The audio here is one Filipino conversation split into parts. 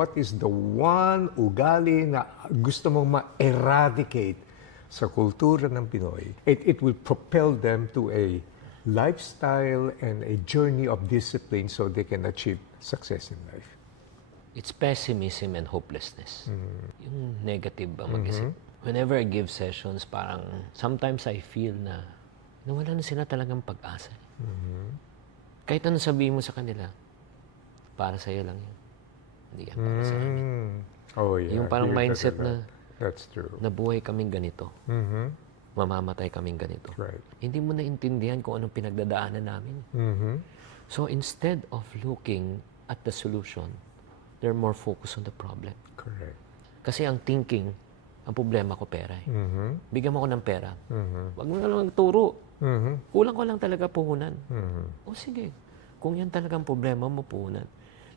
what is the one ugali na gusto mong ma-eradicate sa kultura ng Pinoy. It will propel them to a lifestyle and a journey of discipline so they can achieve success in life. It's pessimism and hopelessness. Yung negative ba mag-isip. Whenever I give sessions, parang sometimes I feel na nawala na sila talagang pag-asa. Kahit ano sabihin mo sa kanila, para sa'yo lang yun. Hindi yan para sa amin. Oh, yeah. Yung parang Hear that mindset a lot. na That's true. nabuhay kaming ganito, mamamatay kaming ganito. Right. Hindi mo naintindihan kung anong pinagdadaanan namin. So instead of looking at the solution, they're more focused on the problem. Correct. Kasi ang thinking, ang problema ko pera eh. Bigyan mo ako ng pera. Huwag mo na lang magturo. Kulang ko lang talaga puhunan. O sige, kung yan talagang problema mo puhunan.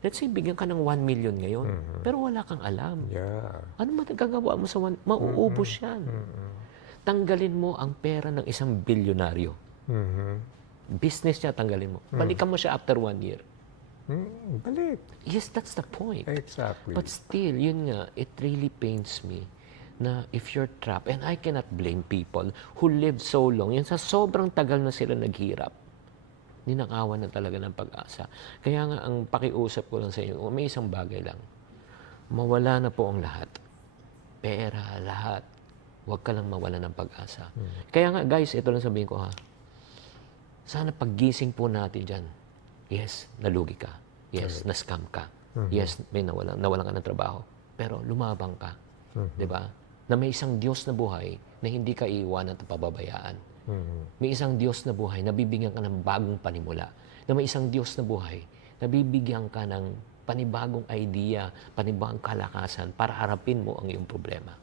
Let's say, bigyan ka ng 1 million ngayon, pero wala kang alam. Yeah. Ano magagawa mo sa mauubos yan. Tanggalin mo ang pera ng isang bilyonaryo. Business niya, tanggalin mo. Balikan mo siya after 1 year. Balik. Yes, that's the point. Exactly. But still, yun nga, it really pains me na if you're trapped, and I cannot blame people who live so long, yun sa sobrang tagal na sila naghirap, ninakawan na talaga ng pag-asa. Kaya nga, ang pakiusap ko lang sa inyo, may isang bagay lang. Mawala na po ang lahat. Pera, lahat. Huwag ka lang mawala ng pag-asa. Kaya nga, guys, ito lang sabihin ko ha. Sana paggising po natin dyan, yes, nalugi ka. Yes, na-scam ka. Yes, may nawalan ka ng trabaho. Pero lumabang ka. Di ba? Na may isang Diyos na buhay na hindi ka iiwanan at pababayaan. May isang Diyos na buhay na bibigyan ka ng bagong panimula. Na may isang Diyos na buhay na bibigyan ka ng panibagong idea, panibagong kalakasan para harapin mo ang iyong problema.